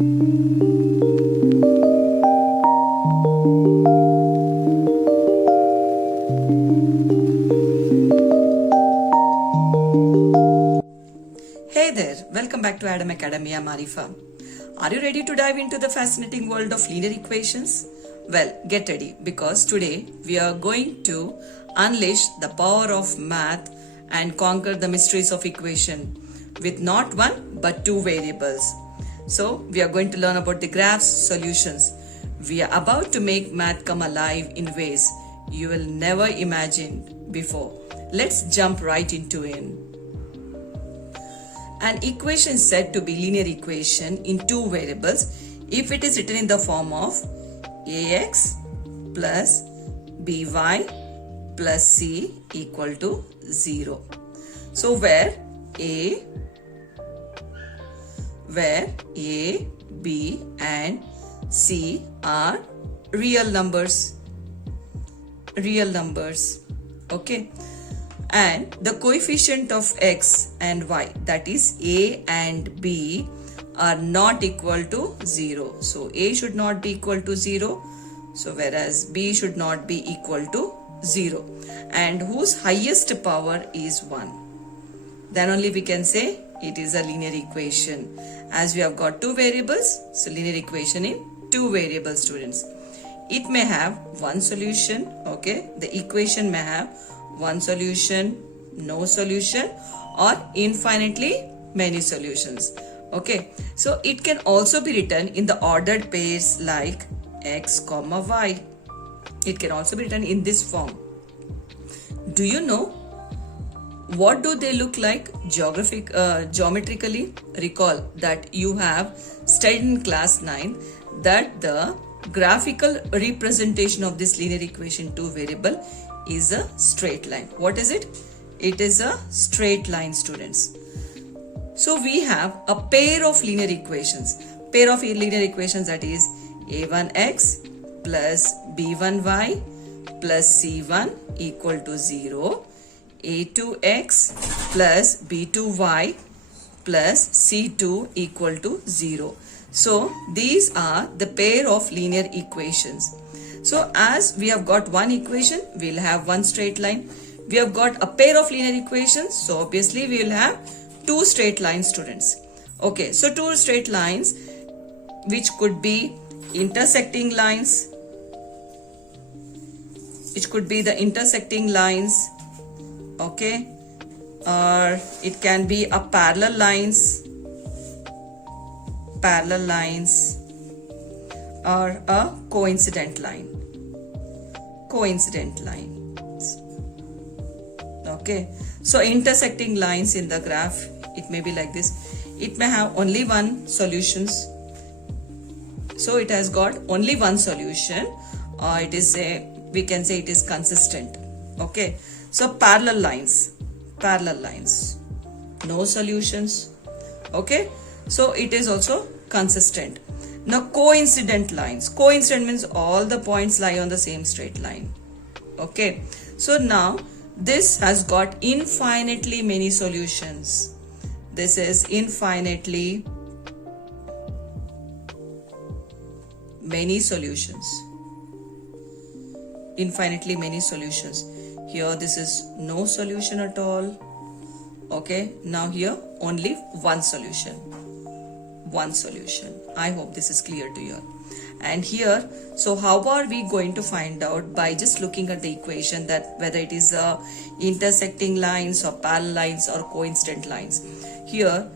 Hey there, welcome back to Adam Academia Marifa. Are you ready to dive into the fascinating world of linear equations? Well, get ready because today we are going to unleash the power of math and conquer the mysteries of equation with not one but two variables. So, we are going to learn about the graphs, solutions. We are about to make math come alive in ways you will never imagine before. Let's jump right into it. An equation is said to be linear equation in two variables if it is written in the form of ax plus by plus c equal to 0. So where a, b and c are real numbers. Okay. And the coefficient of x and y, that is a and b, are not equal to 0. So a should not be equal to 0. So whereas b should not be equal to 0. And whose highest power is 1. Then only we can say it is a linear equation. As we have got two variables, so linear equation in two variables, students. It may have one solution, okay. The equation may have one solution, no solution, or infinitely many solutions. Okay, so it can also be written in the ordered pairs like x comma y. It can also be written in this form. Do you know what do they look like geometrically? Recall that you have studied in class 9 that the graphical representation of this linear equation two variable is a straight line. What is it? It is a straight line, students. So we have a pair of linear equations. Pair of linear equations, that is a1x plus b1y plus c1 equal to 0. a2x plus b2y plus c2 equal to 0. So these are the pair of linear equations. So as we have got one equation, we will have one straight line. We have got a pair of linear equations, so obviously we will have two straight lines, students. Okay, so two straight lines which could be intersecting lines, which could be the intersecting lines, okay, or it can be a parallel lines, or a coincident lines. Okay, so intersecting lines in the graph, it may be like this. It may have only one solutions. So it has got only one solution, or it is we can say it is consistent. Okay, so parallel lines, no solutions. Okay, so it is also consistent. Now coincident lines. Coincident means all the points lie on the same straight line. Okay, so now this has got infinitely many solutions. This is infinitely many solutions. Here this is no solution at all. Okay, now here only one solution. I hope this is clear to you. And here, so how are we going to find out? By just looking at the equation, that whether it is intersecting lines or parallel lines or coincident lines. Here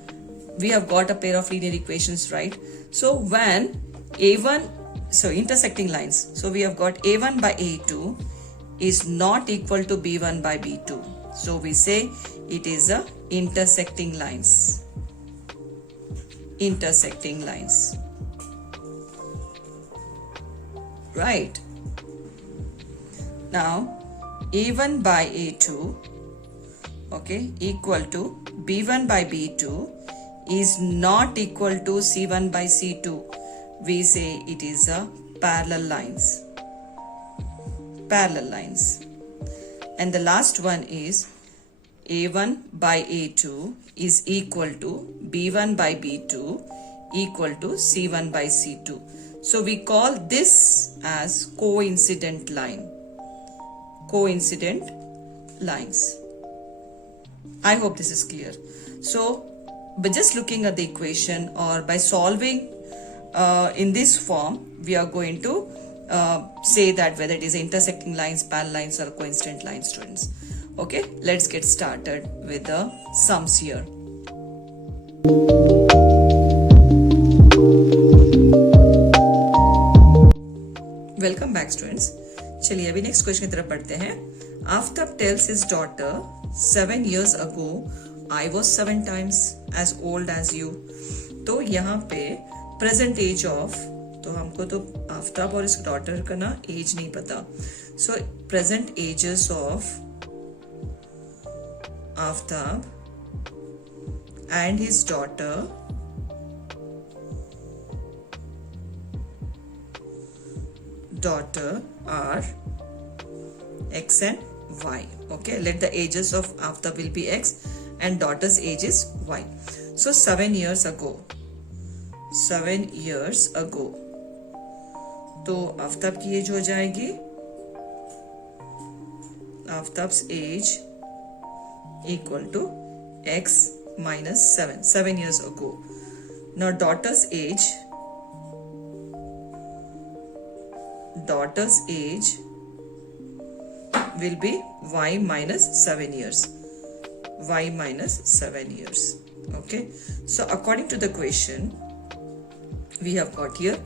we have got a pair of linear equations, right? So when a1, so intersecting lines, so we have got a1 by a2 is not equal to b1 by b2. So we say it is a intersecting lines. Right. Now a1 by a2, okay, equal to b1 by b2 is not equal to c1 by c2. We say it is a parallel lines. And the last one is a1 by a2 is equal to b1 by b2 equal to C1 by C2. So we call this as coincident line. Coincident lines. I hope this is clear. So by just looking at the equation or by solving in this form, we are going to say that whether it is intersecting lines, parallel lines or coincident lines, students. Okay, let's get started with the sums here. Welcome back, students. चलिए अभी next question की तरफ बढ़ते हैं. Aftab tells his daughter 7 years ago I was 7 times as old as you. तो यहाँ पे present as of, तो हमको तो आफ्ताब और इस डॉटर का ना एज नहीं पता. सो present ages of Aftab and his daughter are x and y. Okay, let the ages of Aftab will be x and daughter's age is y. So 7 years ago, तो आफ्ताब की एज हो जाएगी, Aftab's age equal to x minus 7 years ago. Now daughter's age will be y minus 7 years. Okay, so according to the question we have got here,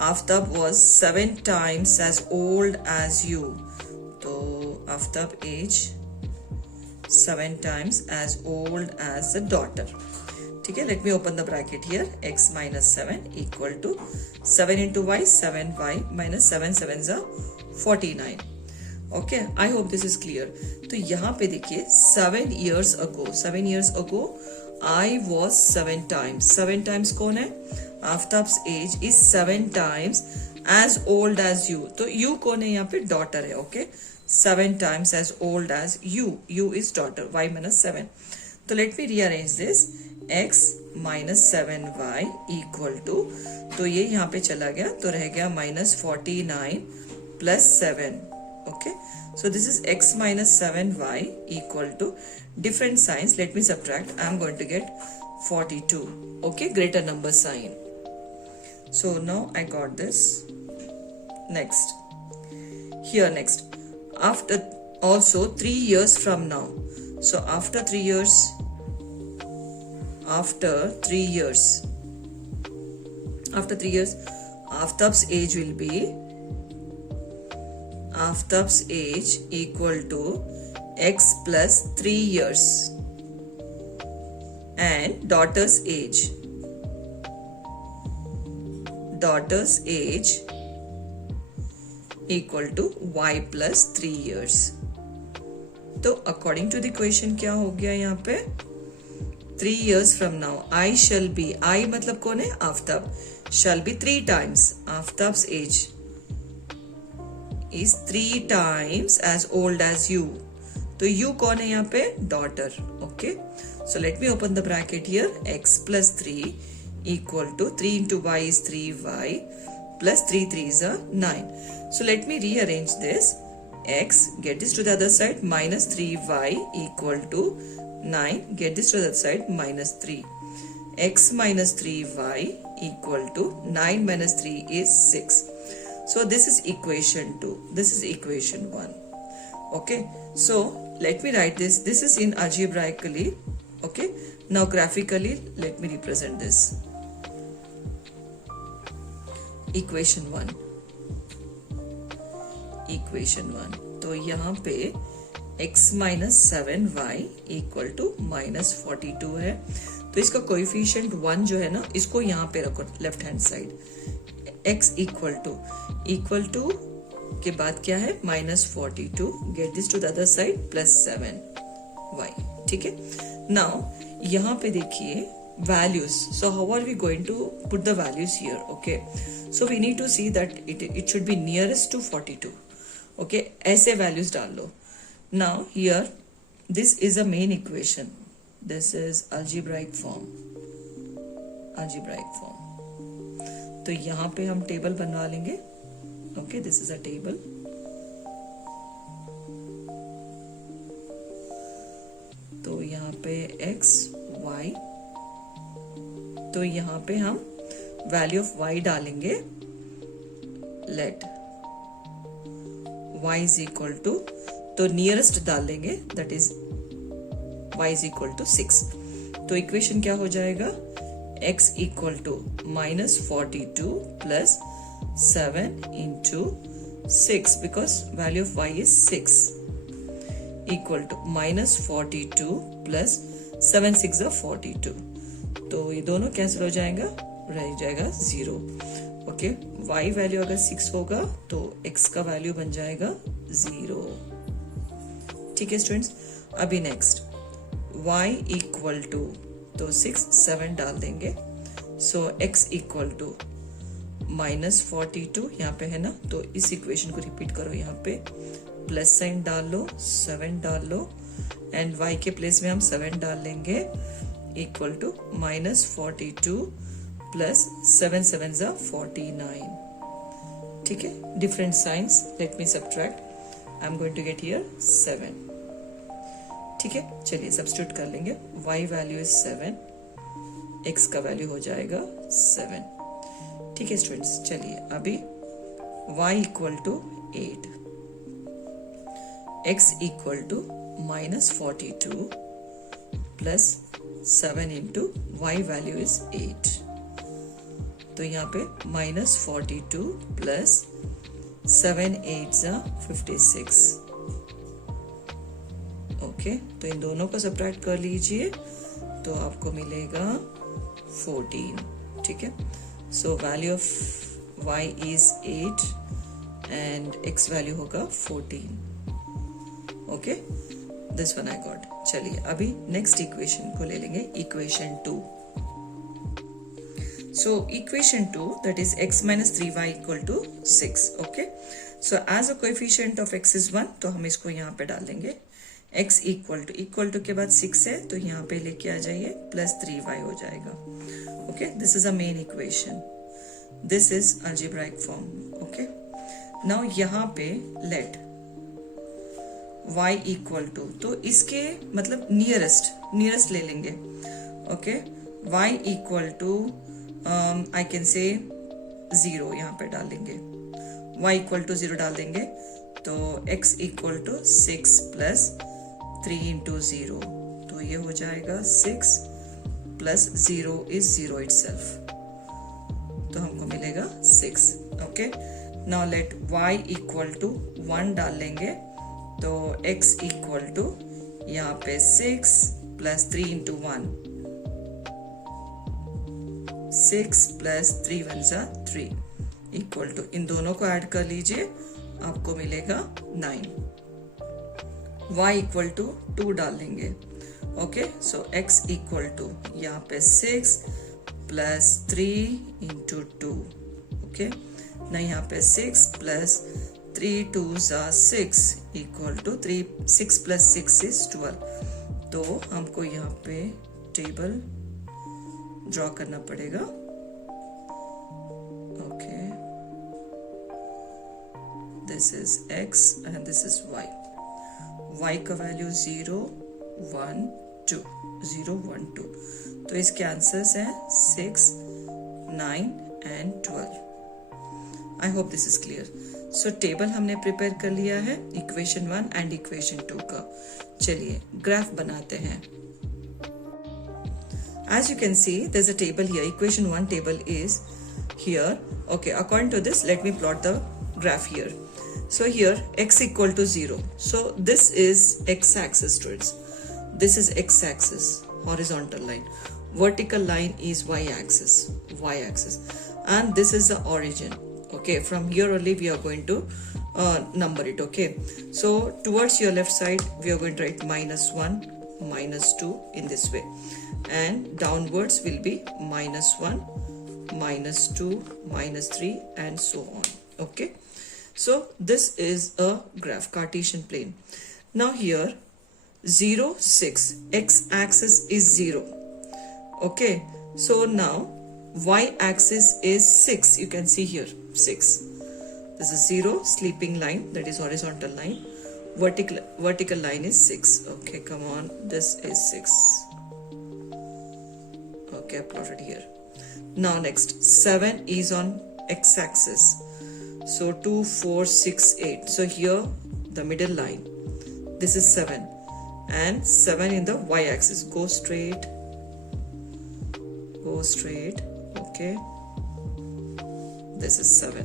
Aftab was 7 times as old as you. So Aftab age 7 times as old as the daughter. Okay, let me open the bracket here. X minus 7 equal to 7 into y, 7y minus 7 7s are 49. Okay, I hope this is clear. तो यहाँ पे देखिए 7 years ago I was 7 times. 7 times कौन है? Aftab's age is 7 times as old as you. तो you कौन है यहाँ पे? डॉटर है. Okay, 7 times as old as you. You is daughter. Y minus 7. So let me rearrange this. X minus 7y equal to, तो ये यहाँ पे चला गया तो रह गया minus 49 plus 7. Okay. So this is x minus 7y equal to different signs. Let me subtract. I am going to get 42. Okay. Greater number sign. So now I got this. Next. Here next. After also 3 years from now. So after 3 years, Aftab's age will be, Aftab's age equal to x plus 3 years and daughter's age equal to y plus 3 years. तो according to the equation क्या हो गया यहाँ पे? 3 years from now I shall be, I मतलब कौन है? Aftab. shall be 3 times. Aftab's age is 3 times as old as you. तो you कौन है यहाँ पे? Daughter. Okay, so let me open the bracket here. x plus 3 equal to 3 into y is 3y plus 3 3s are 9. So let me rearrange this. X, get this to the other side, minus 3y equal to 9. Get this to the other side, minus 3. X minus 3y equal to 9 minus 3 is 6. So this is equation 2. This is equation 1. Okay. So let me write this. This is in algebraically. Okay. Now graphically, let me represent this. Equation 1. तो यहाँ पे x minus 7y equal to minus 42 है. तो इसका coefficient 1 जो है ना, इसको यहाँ पे रखो left hand side. x equal to के बाद क्या है? minus 42. get this to the other side plus 7y. ठीक है. now यहाँ पे देखिए values. So how are we going to put the values here? Okay, so we need to see that it should be nearest to 42. Okay, ऐसे values डाल लो. Now here this is a main equation. This is algebraic form. algebraic form. तो यहाँ पे हम table बनवा लेंगे. Okay, this is a table. तो यहाँ पे x y, तो यहाँ पे हम वैल्यू ऑफ y डालेंगे. Let y is equal to, तो नियरेस्ट डाल लेंगे, that is y is equal to 6. तो इक्वेशन क्या हो जाएगा, x equal to -42 plus 7 into 6, because value of y is 6, equal to -42 plus 7 6 42. तो ये दोनों कैंसिल हो जाएगा, रह जाएगा 0. ओके, y वैल्यू अगर 6 होगा तो x का वैल्यू बन जाएगा 0. ठीक है स्टूडेंट्स. अभी नेक्स्ट y इक्वल टू, तो 6 7 डाल देंगे. सो x इक्वल टू -42 यहाँ पे है ना, तो इस इक्वेशन को रिपीट करो. यहाँ पे प्लस साइन डाल लो, 7 डाल लो, एंड y के प्लेस में हम 7 डाल लेंगे, इक्वल टू -42 प्लस 7 7 49. ठीक है, different science, let me subtract. I am going to get here 7. ठीक है, चलिए सब्स्टिट्यूट कर लेंगे. y वैल्यू इज 7, x का वैल्यू हो जाएगा 7. ठीक है स्टूडेंट्स, चलिए अभी y equal to 8, x equal to -42 plus 7 into y value is 8. तो यहाँ पे -42 प्लस 7 8 56. ओके, तो इन दोनों को सब्ट्रैक्ट कर लीजिए तो आपको मिलेगा 14. ठीक है, so value of y is 8 and x value होगा 14. Okay, this one I got. चलिए अभी नेक्स्ट इक्वेशन को ले लेंगे, equation 2. So equation 2, that is x minus 3y equal to 6. Okay, so as a coefficient of x is 1, तो हम इसको यहाँ पे डाल देंगे. x equal to के बाद 6 है, तो यहाँ पे लेके आ जाइए, प्लस 3y हो जाएगा. Okay, this is a main equation. This is algebraic form. Okay, now यहाँ पे let y equal to, तो इसके मतलब नियरेस्ट ले लेंगे. Okay, y equal to I can say 0 यहाँ पे डाल देंगे. y इक्वल टू 0 डाल देंगे, तो x equal to 6 plus 3 into 0, तो ये हो जाएगा 6 प्लस 0 इज 0 इटसेल्फ, तो हमको मिलेगा 6. Okay, now let y equal to 1 डाल लेंगे, तो x इक्वल टू यहाँ पे 6 plus 3 into 1, 6 plus 3 1 3 equal to, इन दोनों को ऐड कर लीजिए, आपको मिलेगा 9. y इक्वल टू 2 डाल लेंगे. Okay, so x equal to यहाँ पे 6 प्लस 3 इंटू 2. ओके, ना यहाँ पे 6 plus 3 2 6 equal to 6 plus 6 is 12. तो हमको यहाँ पे टेबल ड्रॉ करना पड़ेगा. Okay, this is x and this is y. y का वैल्यू 0 1 2 0 1 2, तो इसके आंसर्स हैं 6 9 and 12. I hope this is clear. So table हमने प्रिपेयर कर लिया है इक्वेशन 1 एंड इक्वेशन 2 का. चलिए ग्राफ बनाते हैं. As you can see, there's a table here. Equation 1 table is here. Okay, according to this, let me plot the graph here. So here, x equal to 0. So this is x-axis, students. This is x-axis, horizontal line. Vertical line is y-axis, and this is the origin. Okay, from here only we are going to number it. Okay, so towards your left side, we are going to write -1, -2 in this way. And downwards will be -1, -2, -3 and so on. Okay, so this is a graph, Cartesian plane. Now here 0 6, x axis is 0. Okay, so now y-axis is 6. You can see here 6. This is 0, sleeping line, that is horizontal line. Vertical line is 6. Okay, come on, this is 6. Okay, I plotted here. Now next, 7 is on x-axis. So 2, 4, 6, 8. So here the middle line, this is 7, and 7 in the y-axis. Go straight. Okay, this is 7.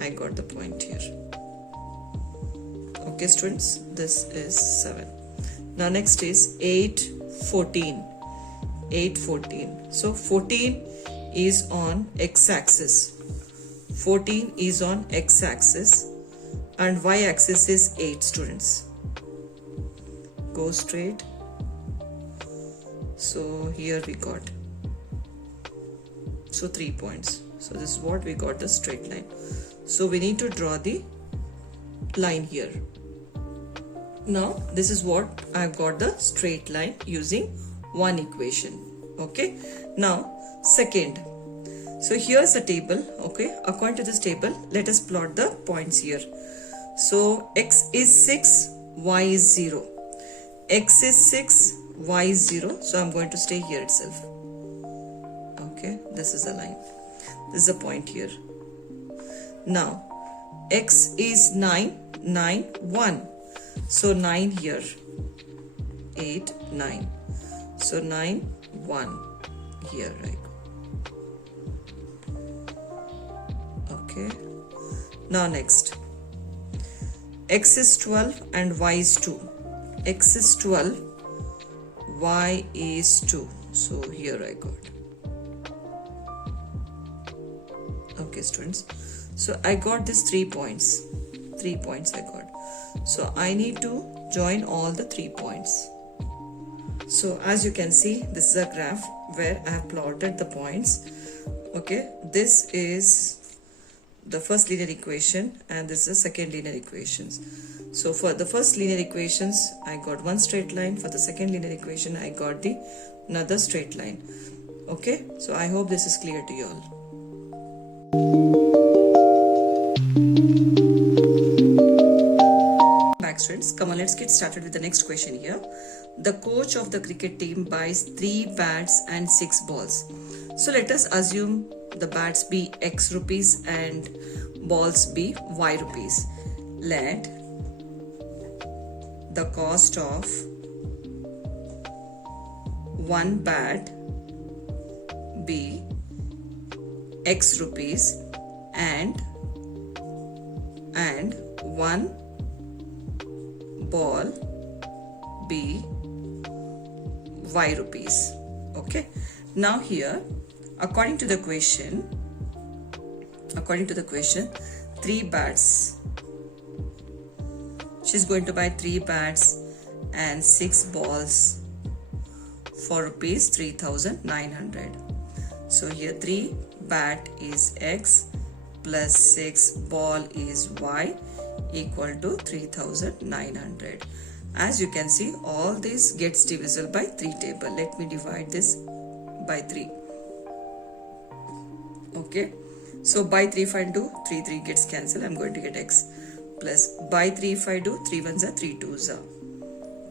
I got the point here. Okay students, this is 7. Now next is 8, 14. 8, 14. So 14 is on x-axis. 14 is on x-axis and y-axis is 8, students. Go straight. So here we got, so 3 points. So this is what we got, the straight line. So we need to draw the line here. Now this is what I've got, the straight line using one equation. Okay, now second. So here's the table. Okay, according to this table, let us plot the points here. So x is 6, y is 0. X is 6, y is 0. So I'm going to stay here itself. Okay, this is a line. This is a point here. Now x is 9, 9, 1. So 9 here. 8, 9. So 9, 1 here, right? Okay. Now next, x is 12 and y is 2. X is 12, y is 2. So here I got. Okay students, so I got these 3 points. 3 points I got. So I need to join all the 3 points. So as you can see, this is a graph where I have plotted the points. Okay, this is the first linear equation and this is the second linear equations. So for the first linear equations, I got one straight line. For the second linear equation, I got the another straight line. Okay, so I hope this is clear to you all. Back students, come on, let's get started with the next question here. The coach of the cricket team buys 3 bats and 6 balls. So let us assume the bats be X rupees and balls be Y rupees. Let the cost of one bat be X rupees and one ball be Y rupees. Okay, now here according to the question 3 bats, she's going to buy 3 bats and 6 balls for rupees 3,900. So here 3 bat is X plus 6 ball is Y equal to 3,900. As you can see, all this gets divisible by 3 table. Let me divide this by 3. Okay, so by 3 if I do, 3 gets cancelled. I'm going to get X plus by 3 if I do, 3 ones are 3 twos are.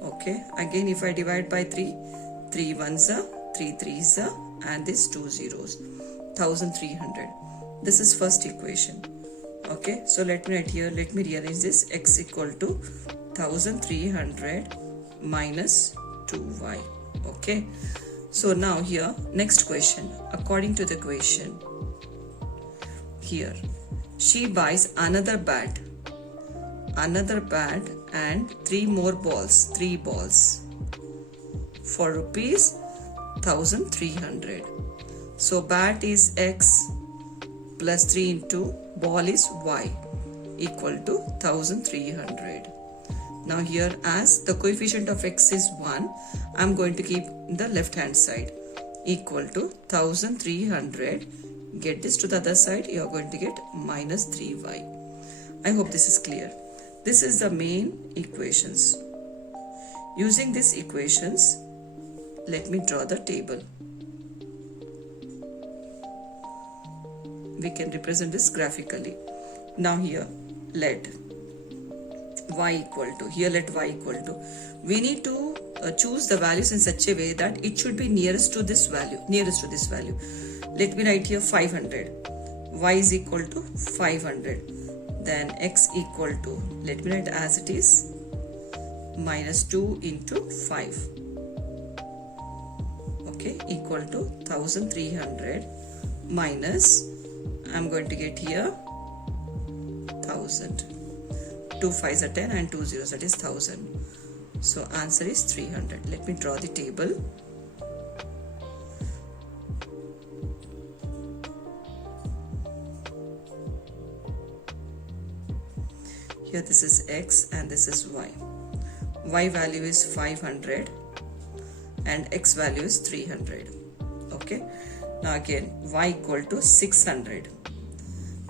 Okay, again if I divide by 3, 3 ones are 3 threes are, and this 2 zeros, 1,300. This is first equation. Okay, so let me write here, let me rearrange this. X equal to 1,300 minus 2y. Okay, so now here next question. According to the question here, she buys another bat and 3 more balls, 3 balls for rupees 1,300. So bat is X plus 3 into ball is Y equal to 1,300. Now here, as the coefficient of X is 1, I'm going to keep the left hand side equal to 1,300. Get this to the other side, you are going to get minus 3y. I hope this is clear. This is the main equations. Using these equations, let me draw the table. we can represent this graphically. Now here let y equal to, we need to choose the values in such a way that it should be nearest to this value. Let me write here 500. Y is equal to 500. Then x equal to, let me write as it is, minus 2 into 5. Okay, equal to 1300 minus, I'm going to get here 1000. 2 5s are 10 and 2 zeros, that is 1000. So answer is 300. Let me draw the table. Here this is x and this is y. Y value is 500 and x value is 300. Okay. Now again y equal to 600.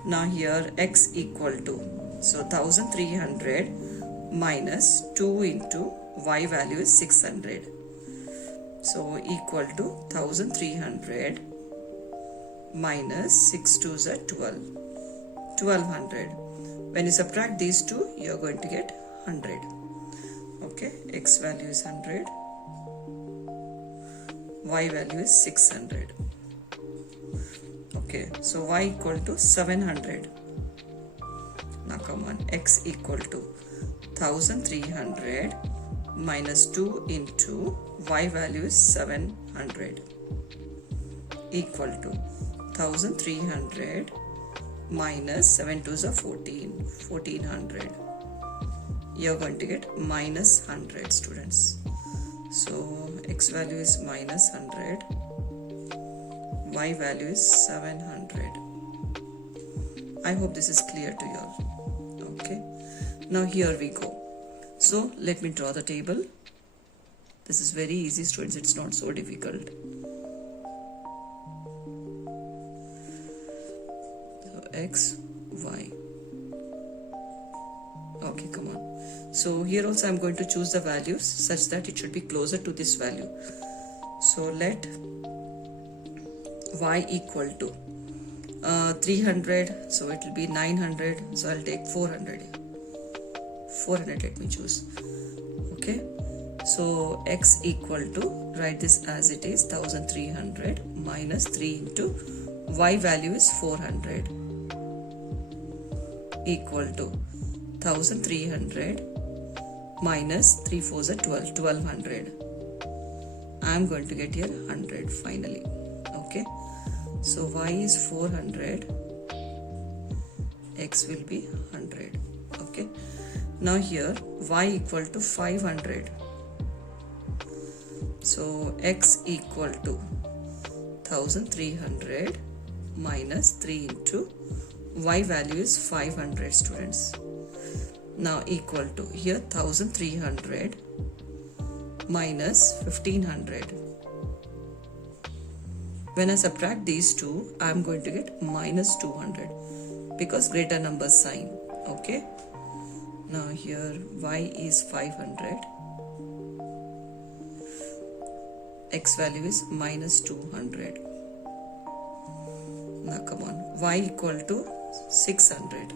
Now here x equal to, so 1300 minus 2 into y value is 600. So equal to 1300 minus 6 2s are 12. 1200. When you subtract these two, you are going to get 100. Okay, x value is 100. Y value is 600. Okay, so y equal to 700. Now come on, x equal to 1300 minus 2 into y value is 700 equal to 1300 minus 7 2s are 1400. You're going to get minus 100, students. So x value is minus 100, y value is 700. I hope this is clear to you all. Okay, now here we go. So let me draw the table. This is very easy, students, it's not so difficult. So x, y. Okay, come on. So here also I'm going to choose the values such that it should be closer to this value. So let y equal to 300, so it will be 900, so I'll take 400. 400, let me choose. Okay, so x equal to, write this as it is, 1300 minus 3 into y value is 400 equal to 1300 minus 3 4s are 12, 1200. I'm going to get here 100 finally. Okay, so y is 400, x will be 100. Okay, now here y equal to 500, so x equal to 1300 minus 3 into y value is 500, students. Now equal to, here 1300 minus 1500. When I subtract these two, I am going to get minus 200 because greater number sign. Okay, now here y is 500, x value is minus 200. Now come on, y equal to 600.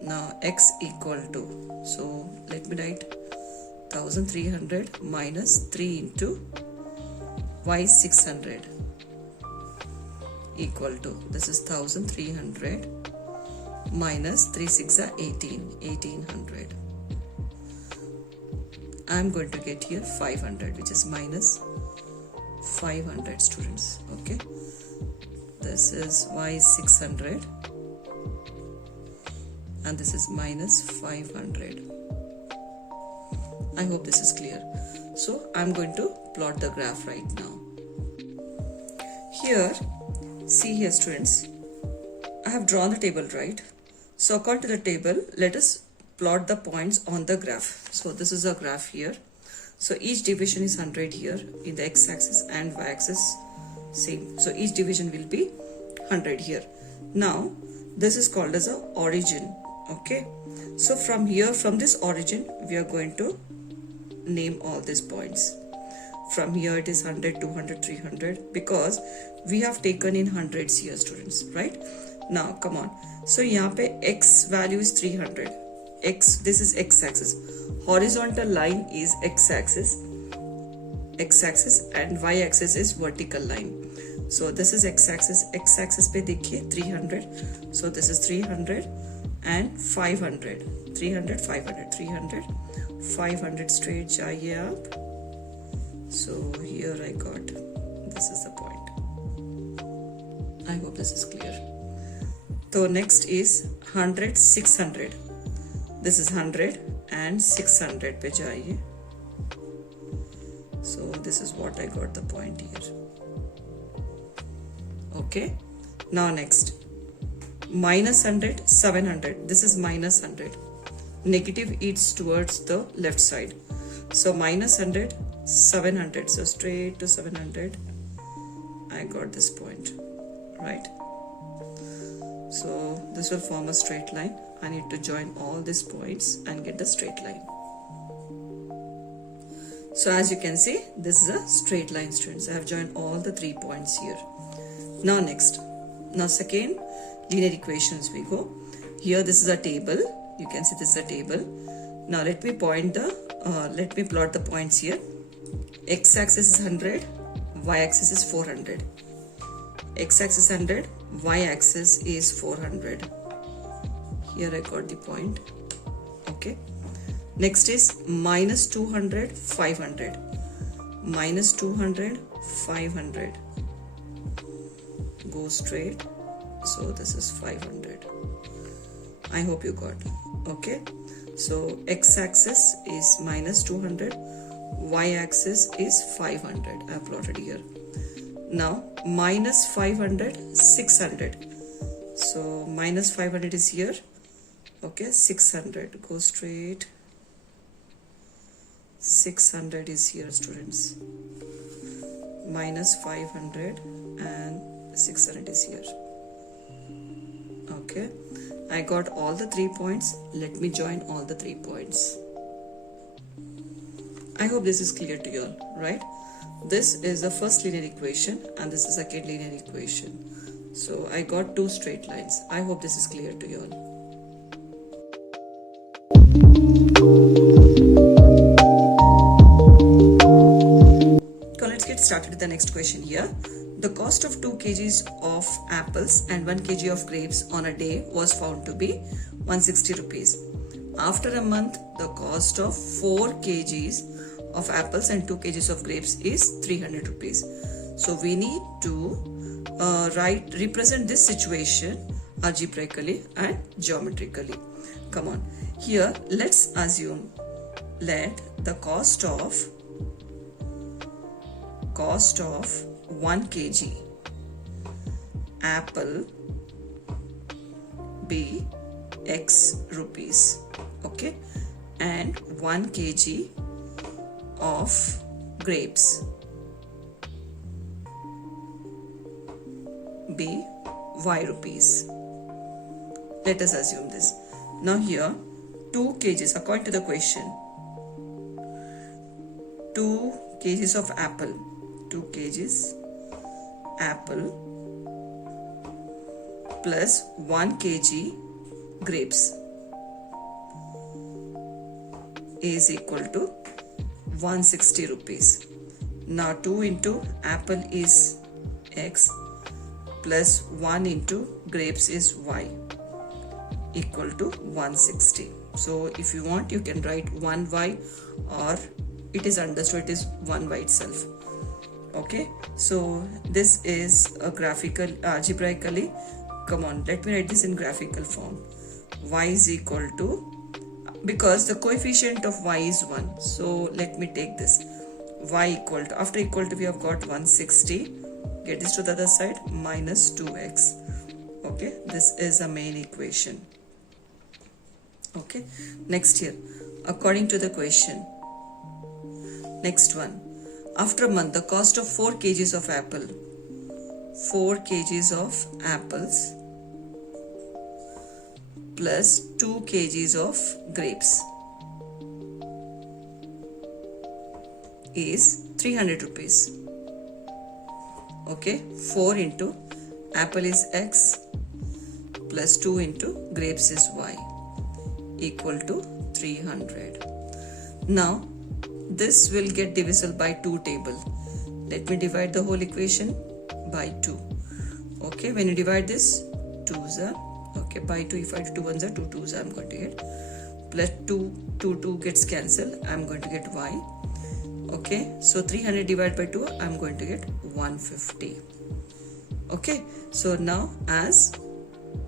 Now x equal to, so let me write 1300 minus 3 into y is 600 equal to, this is 1300 minus 3 6 are 1800. I'm going to get here 500, which is minus 500, students. Okay, this is y is 600 and this is minus 500. I hope this is clear. So I'm going to plot the graph right now. Here, see here, students, I have drawn the table, right? So according to the table, let us plot the points on the graph. So this is a graph here. So each division is 100 here in the x-axis and y-axis same. So each division will be 100 here. Now this is called as a origin. Okay, so from here, from this origin, we are going to name all these points. From here it is 100, 200, 300 because we have taken in hundreds here, students, right? Now come on. So यहाँ पे x value is 300. X, this is x-axis. Horizontal line is x-axis, and y-axis is vertical line. So this is x-axis. X-axis पे देखिए 300. So this is 300 and 500. 300, 500, 300, 500 straight जाइए आप. So here I got, this is the point. I hope this is clear. So next is 100, 600. This is 100 and 600 पे जाइए. So this is what I got the point here. Okay. Now next. Minus 100, 700. This is minus 100. Negative eats towards the left side. So minus 100, 700. So straight to 700. I got this point. Right. So this will form a straight line. I need to join all these points and get the straight line. So as you can see, this is a straight line, students. I have joined all the 3 points here. Now next. Now second linear equations we go. Here this is a table. You can see this is a table. Now let me plot the points here. X-axis is 100, y-axis is 400. X-axis 100, y-axis is 400. Here I got the point. Okay. Next is minus 200, 500. Minus 200, 500. Go straight. So this is 500. I hope you got. Okay. So x-axis is minus 200. Y-axis is 500. I have plotted here. Now minus 500, 600. So minus 500 is here. Okay, 600. Go straight. 600 is here, students. Minus 500 and 600 is here. Okay, I got all the 3 points. Let me join all the 3 points. I hope this is clear to you all, right? This is the first linear equation and this is the second linear equation. So I got 2 straight lines. I hope this is clear to you all. So let's get started with the next question here. The cost of 2 kgs of apples and 1 kg of grapes on a day was found to be 160 rupees. After a month, the cost of 4 kgs of apples and 2 kgs of grapes is 300 rupees. So we need to represent this situation algebraically and geometrically. Come on. Here, let's assume let the cost of 1 kg apple be X rupees. Okay, and 1 kg of grapes be Y rupees. Let us assume this. Now here 2 kgs according to the question. 2 kgs of apple. 2 kgs apple plus 1 kg grapes is equal to 160 rupees. Now 2 into apple is X plus 1 into grapes is Y equal to 160. So if you want, you can write 1Y or it is understood it is 1Y itself. Okay, so this is a graphical algebraically. Come on, let me write this in graphical form. Y is equal to, because the coefficient of y is 1, so let me take this. Y equal to, after equal to we have got 160. Get this to the other side, minus 2x. Okay, this is a main equation. Okay, next here, according to the question. Next one. After a month, the cost of 4 kgs of apple. 4 kgs of apples plus 2 kgs of grapes is 300 rupees. Okay, 4 into apple is x plus 2 into grapes is y equal to 300. Now this will get divisible by 2 table. Let me divide the whole equation by 2. Okay, when you divide this, 2's are, okay, by 2, if I do 2 1's are 2 2's, I'm going to get plus 2 gets cancelled, I'm going to get y. Okay, so 300 divided by 2, I'm going to get 150. Okay, so now as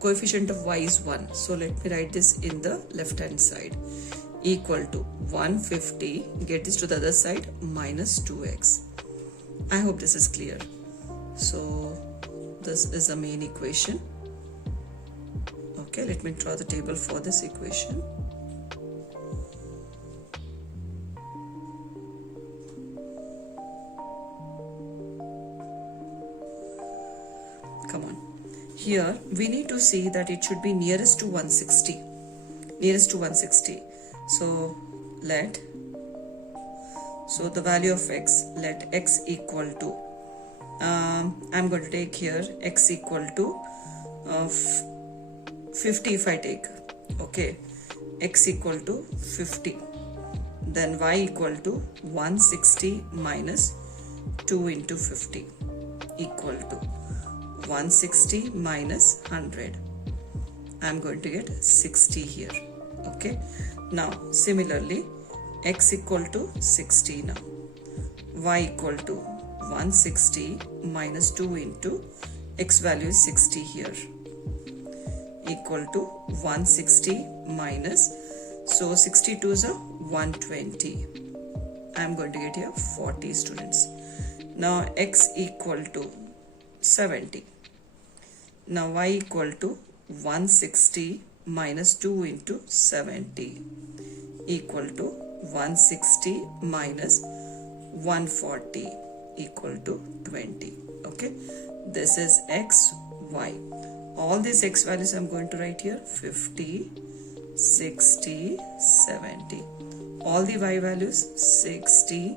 coefficient of y is 1, so let me write this in the left hand side, equal to 150, get this to the other side, minus 2x. I hope this is clear. So this is the main equation. Okay, let me draw the table for this equation. Come on. Here we need to see that it should be nearest to 160. Nearest to 160. So the value of x, let x equal to, I'm going to take here x equal to 50 if I take. Okay, x equal to 50. Then y equal to 160 minus 2 into 50 equal to 160 minus 100. I'm going to get 60 here. Okay, now similarly x equal to 60 now, y equal to 160 minus 2 into x value is 60 here equal to 160 minus, so 62 is a 120. I'm going to get here 40 students. Now x equal to 70. Now y equal to 160 minus 2 into 70 equal to 160 minus 140 equal to 20. Okay, this is x, y. All these x values I'm going to write here, 50, 60, 70. All the y values, 60,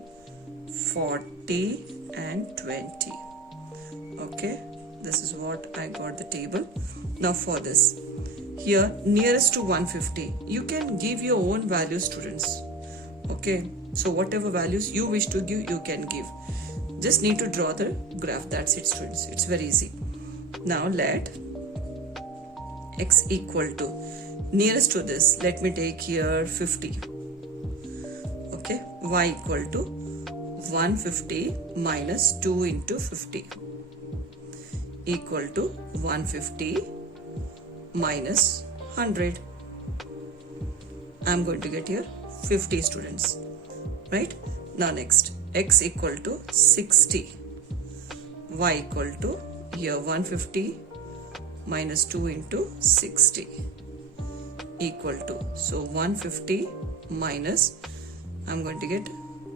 40 and 20. Okay, this is what I got the table. Now for this, here nearest to 150, you can give your own values, students. Okay, so whatever values you wish to give, you can give. Just need to draw the graph, that's it students. It's very easy. Now let x equal to, nearest to this, let me take here 50. Okay, y equal to 150 minus 2 into 50 equal to 150 minus 100. I'm going to get here 50 students, right? Now next, x equal to 60, y equal to here 150 minus 2 into 60 equal to, so 150 minus, I'm going to get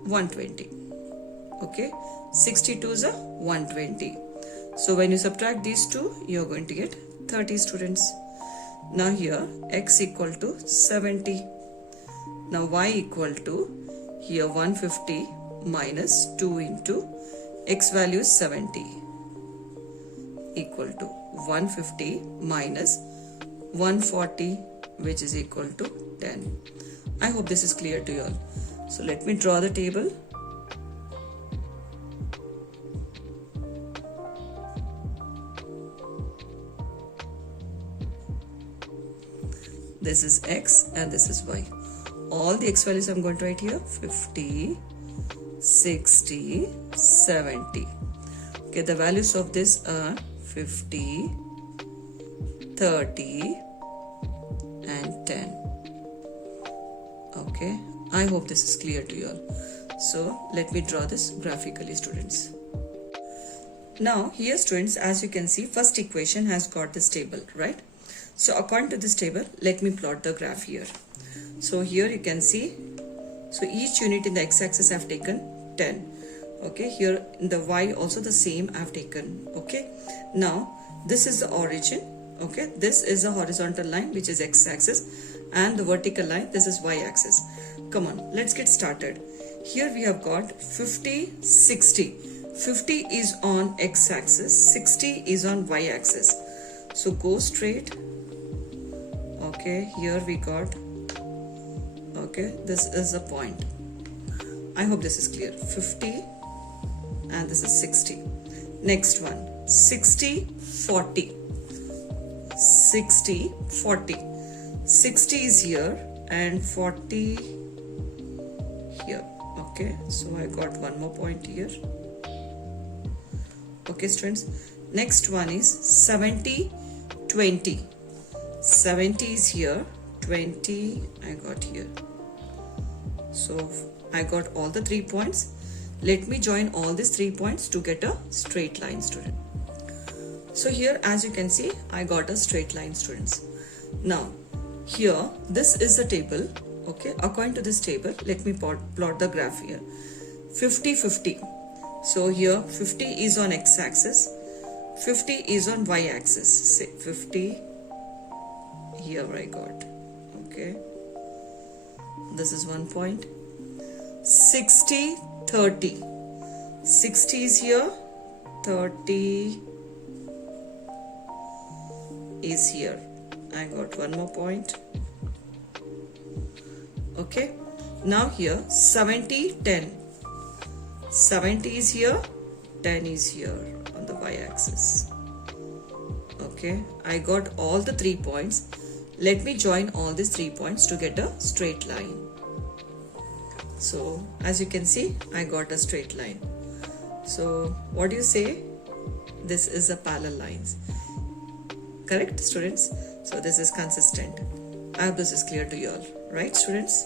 120. Okay, 62 is a 120. So when you subtract these two, you're going to get 30 students. Now here x equal to 70. Now y equal to here 150 minus 2 into x value is 70 equal to 150 minus 140, which is equal to 10. I hope this is clear to you all. So let me draw the table. This is x and this is y. All the x values I'm going to write here, 50, 60, 70. Okay, the values of this are 50, 30 and 10. Okay, I hope this is clear to you all. So let me draw this graphically, students. Now here students, as you can see, first equation has got this table, right? So according to this table, let me plot the graph here. So here you can see, so each unit in the x-axis I have taken 10. Okay, here in the y also the same I have taken. Okay, now this is the origin. Okay, this is a horizontal line which is x-axis, and the vertical line, this is y-axis. Come on, let's get started. Here we have got 50, 60. 50 is on x-axis, 60 is on y-axis. So go straight. Okay, here we got, okay, this is a point. I hope this is clear. 50 and this is 60. Next one, 60, 40. 60, 40. 60 is here and 40 here. Okay, so I got one more point here. Okay, students. Next one is 70, 20. 70 is here, 20 I got here. So I got all the 3 points. Let me join all these 3 points to get a straight line, student. So here, as you can see, I got a straight line, students. Now here, this is the table. Okay, according to this table, let me plot the graph here. 50, 50. So here 50 is on x-axis, 50 is on y-axis. Say 50 here I got. Okay, this is 1 point. 60, 30. 60 is here, 30 is here. I got one more point. Okay, now here 70, 10. 70 is here, 10 is here on the y-axis. Okay, I got all the 3 points. Let me join all these 3 points to get a straight line. So as you can see, I got a straight line. So what do you say? This is a parallel lines. Correct, students? So this is consistent. I hope this is clear to you all. Right, students?